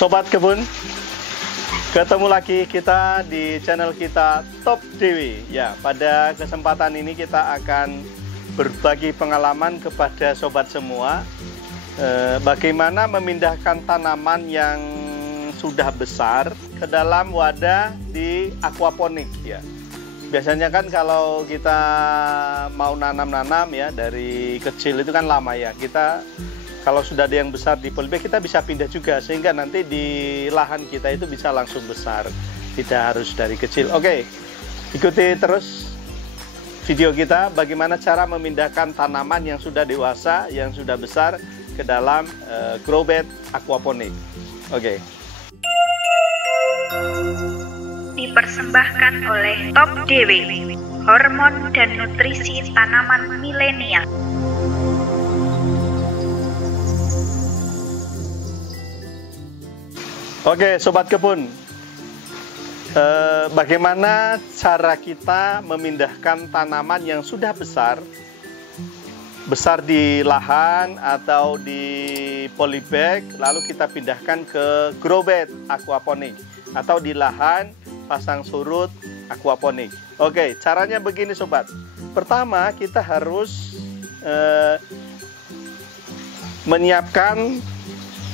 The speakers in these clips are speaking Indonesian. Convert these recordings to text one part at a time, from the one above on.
Sobat Kebun, ketemu lagi kita di channel kita Top Dewi. Ya, pada kesempatan ini kita akan berbagi pengalaman kepada sobat semua, bagaimana memindahkan tanaman yang sudah besar ke dalam wadah di aquaponik. Ya, biasanya kan kalau kita mau nanam-nanam ya dari kecil itu kan lama ya. Kita kalau sudah ada yang besar di polybag kita bisa pindah juga, sehingga nanti di lahan kita itu bisa langsung besar, tidak harus dari kecil. Oke, ikuti terus video kita bagaimana cara memindahkan tanaman yang sudah dewasa, yang sudah besar ke dalam grow bed aquaponik. Oke. Dipersembahkan oleh Top Dewi, hormon dan nutrisi tanaman milenial. Oke, Sobat Kebun, bagaimana cara kita memindahkan tanaman yang sudah besar di lahan atau di polybag, lalu kita pindahkan ke grow bed aquaponik atau di lahan pasang surut aquaponik. Oke, caranya begini Sobat. Pertama, kita harus menyiapkan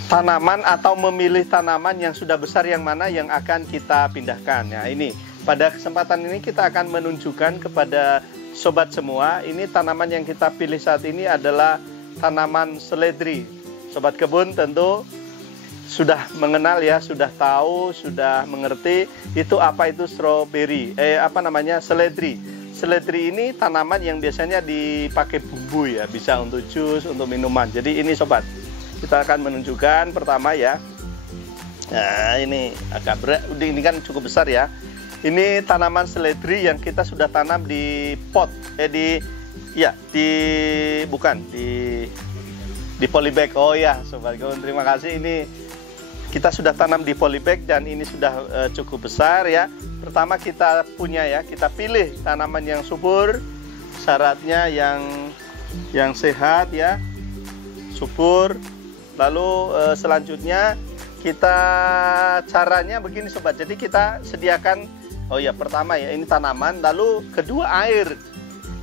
tanaman atau memilih tanaman yang sudah besar yang mana yang akan kita pindahkan. Nah, ini pada kesempatan ini kita akan menunjukkan kepada sobat semua, ini tanaman yang kita pilih saat ini adalah tanaman seledri. Sobat kebun tentu sudah mengenal ya, sudah tahu, sudah mengerti itu apa itu strawberry, seledri. Seledri ini tanaman yang biasanya dipakai bumbu ya, bisa untuk jus, untuk minuman. Jadi ini sobat, kita akan menunjukkan pertama ya. Nah, ini agak berat, ini kan cukup besar ya. Ini tanaman seledri yang kita sudah tanam di pot, di polybag. Oh ya, sobat kawan, terima kasih. Ini kita sudah tanam di polybag dan ini sudah cukup besar ya. Pertama kita punya ya, kita pilih tanaman yang subur, syaratnya yang sehat ya, subur. Lalu selanjutnya kita caranya begini sobat. Jadi kita sediakan, oh ya pertama ya ini tanaman, lalu kedua air.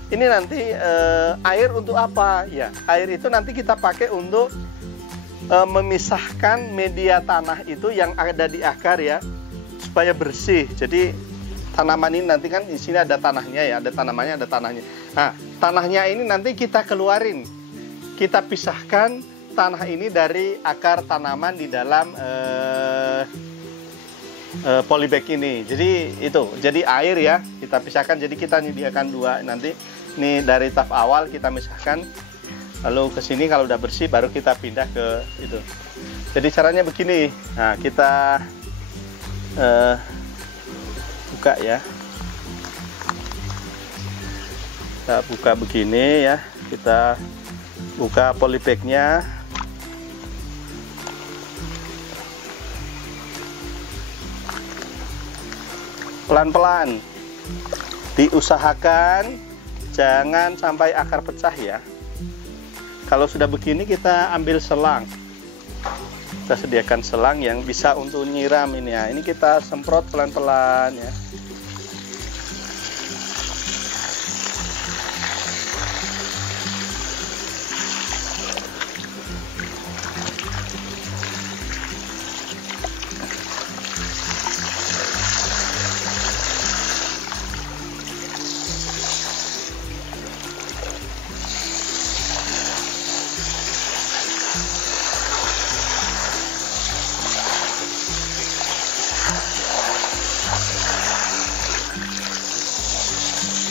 Ini nanti air untuk apa ya? Air itu nanti kita pakai untuk memisahkan media tanah itu yang ada di akar ya, supaya bersih. Jadi tanaman ini nanti kan di sini ada tanahnya ya, ada tanamannya, ada tanahnya. Nah, tanahnya ini nanti kita keluarin, kita pisahkan tanah ini dari akar tanaman di dalam polybag ini. Jadi itu, jadi air ya kita pisahkan. Jadi kita menyediakan dua nanti. Ini dari tahap awal kita misahkan, lalu ke sini kalau udah bersih baru kita pindah ke itu. Jadi caranya begini. Nah, kita buka ya. Kita buka begini ya. Kita buka polybagnya. Pelan-pelan, diusahakan jangan sampai akar pecah ya. Kalau sudah begini kita ambil selang, kita sediakan selang yang bisa untuk nyiram ini ya. Ini kita semprot pelan-pelan ya.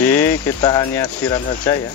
Jadi kita hanya siram saja ya.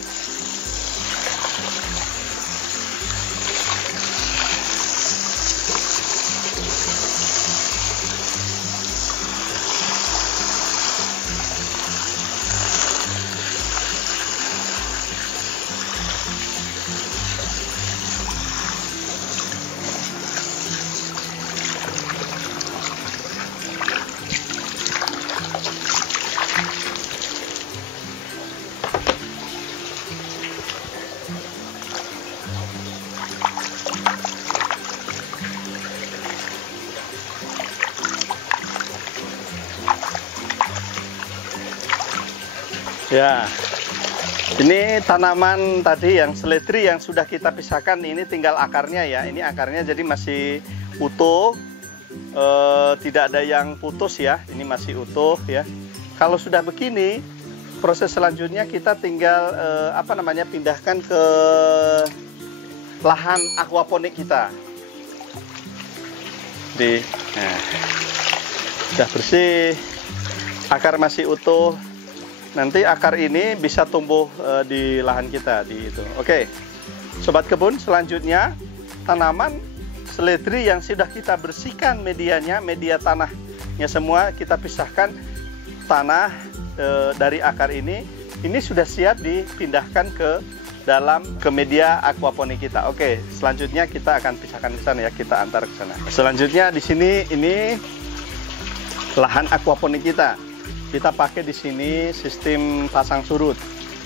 Ya, ini tanaman tadi yang seledri yang sudah kita pisahkan, ini tinggal akarnya ya. Ini akarnya jadi masih utuh, tidak ada yang putus ya. Ini masih utuh ya. Kalau sudah begini, proses selanjutnya kita tinggal pindahkan ke lahan aquaponik kita. Nah, sudah bersih, akar masih utuh. Nanti akar ini bisa tumbuh di lahan kita di itu. Oke, sobat kebun, selanjutnya tanaman seledri yang sudah kita bersihkan medianya, media tanahnya semua kita pisahkan tanah dari akar ini sudah siap dipindahkan ke media aquaponik kita. Oke, selanjutnya kita akan pisahkan ke sana ya, kita antar ke sana. Selanjutnya di sini ini lahan aquaponik kita. Kita pakai di sini sistem pasang surut.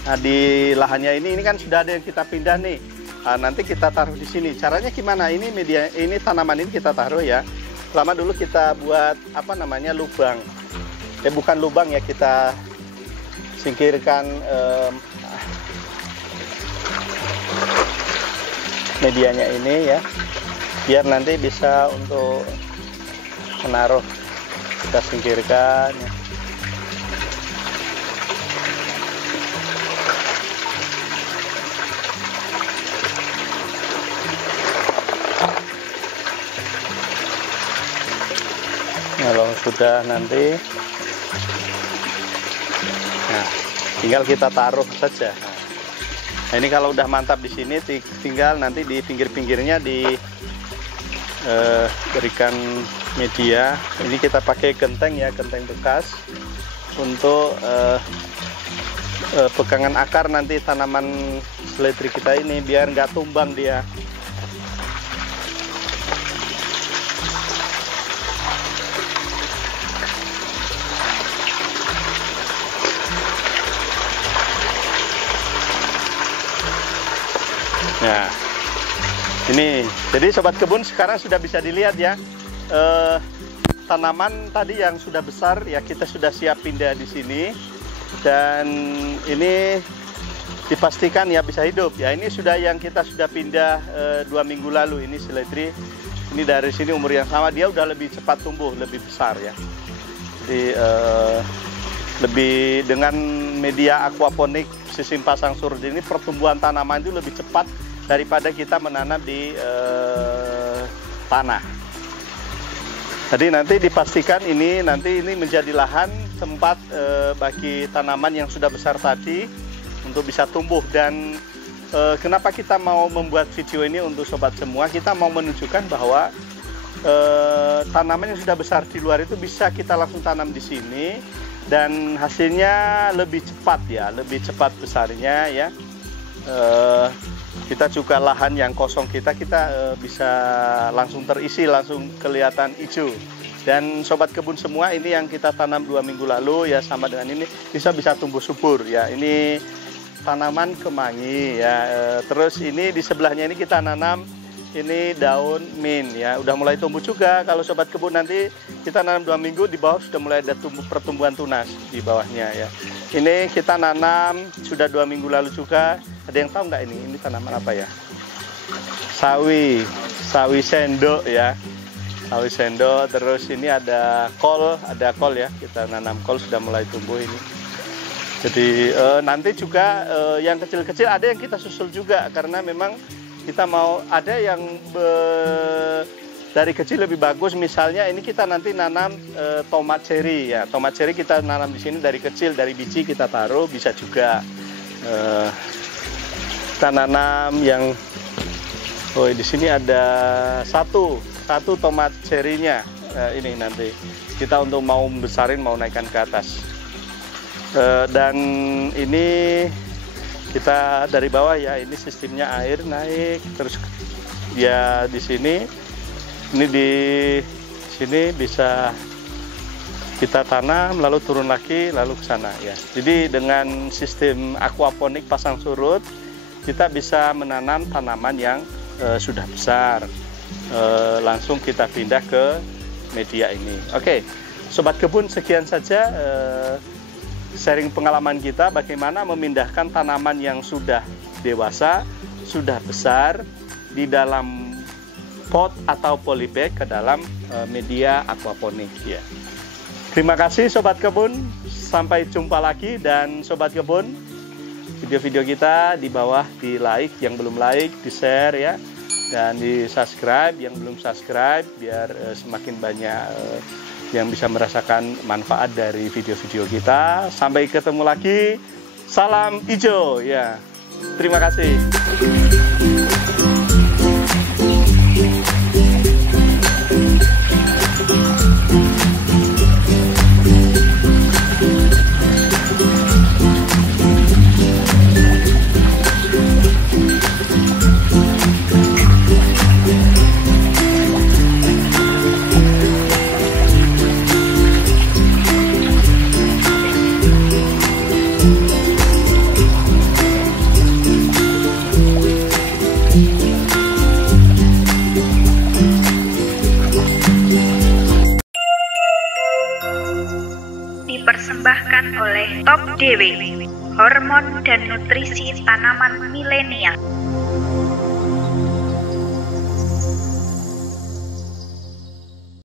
Nah, di lahannya ini kan sudah ada yang kita pindah nih. Nah, nanti kita taruh di sini. Caranya gimana? Ini tanaman ini kita taruh ya. Pertama dulu kita buat lubang. Bukan lubang ya, kita singkirkan medianya ini ya. Biar nanti bisa untuk menaruh. Kita singkirkan ya. Kalau sudah nanti, nah, tinggal kita taruh saja. Nah, ini kalau udah mantap di sini, tinggal nanti di pinggir-pinggirnya berikan media. Ini kita pakai genteng ya, genteng bekas untuk pegangan akar nanti tanaman seledri kita ini biar nggak tumbang dia. Nah, ini jadi sobat kebun sekarang sudah bisa dilihat ya, tanaman tadi yang sudah besar ya kita sudah siap pindah di sini, dan ini dipastikan ya bisa hidup ya. Ini sudah yang kita sudah pindah 2 minggu lalu. Ini seledri, ini dari sini umur yang sama, dia udah lebih cepat tumbuh, lebih besar ya. Jadi lebih dengan media aquaponik sistem pasang surut ini, pertumbuhan tanaman itu lebih cepat daripada kita menanam di tanah. Jadi nanti dipastikan ini menjadi lahan tempat bagi tanaman yang sudah besar tadi untuk bisa tumbuh. Dan kenapa kita mau membuat video ini untuk sobat semua, kita mau menunjukkan bahwa tanaman yang sudah besar di luar itu bisa kita langsung tanam di sini dan hasilnya lebih cepat ya, lebih cepat besarnya ya. Kita juga lahan yang kosong kita bisa langsung terisi, langsung kelihatan hijau. Dan sobat kebun semua, ini yang kita tanam 2 minggu lalu ya, sama dengan ini bisa tumbuh subur ya. Ini tanaman kemangi ya. Terus ini di sebelahnya ini kita nanam ini daun mint ya, udah mulai tumbuh juga. Kalau sobat kebun nanti kita nanam 2 minggu, di bawah sudah mulai ada pertumbuhan tunas di bawahnya ya. Ini kita nanam sudah 2 minggu lalu juga. Ada yang tahu nggak ini tanaman apa ya? Sawi sendok ya, sawi sendok. Terus ini ada kol ya, kita nanam kol sudah mulai tumbuh ini. Jadi nanti juga yang kecil-kecil ada yang kita susul juga, karena memang kita mau ada yang dari kecil lebih bagus. Misalnya ini kita nanti nanam tomat cherry ya, tomat cherry kita nanam di sini dari kecil, dari biji kita taruh bisa juga. Kita nanam yang di sini ada satu tomat cherry-nya. Ini nanti kita untuk mau besarin, mau naikkan ke atas. Dan ini kita dari bawah ya, ini sistemnya air naik terus ya di sini. Ini di sini bisa kita tanam lalu turun lagi lalu ke sana ya. Jadi dengan sistem aquaponik pasang surut kita bisa menanam tanaman yang sudah besar, langsung kita pindah ke media ini. Oke, sobat kebun, sekian saja sharing pengalaman kita bagaimana memindahkan tanaman yang sudah dewasa, sudah besar di dalam pot atau polybag ke dalam media aquaponik ya. Terima kasih Sobat Kebun, sampai jumpa lagi. Dan Sobat Kebun, video-video kita di bawah di like, yang belum like di share ya, dan di subscribe yang belum subscribe, biar semakin banyak yang bisa merasakan manfaat dari video-video kita. Sampai ketemu lagi, salam hijau ya. Terima kasih. Dipersembahkan oleh Top DW, hormon dan nutrisi tanaman milenial.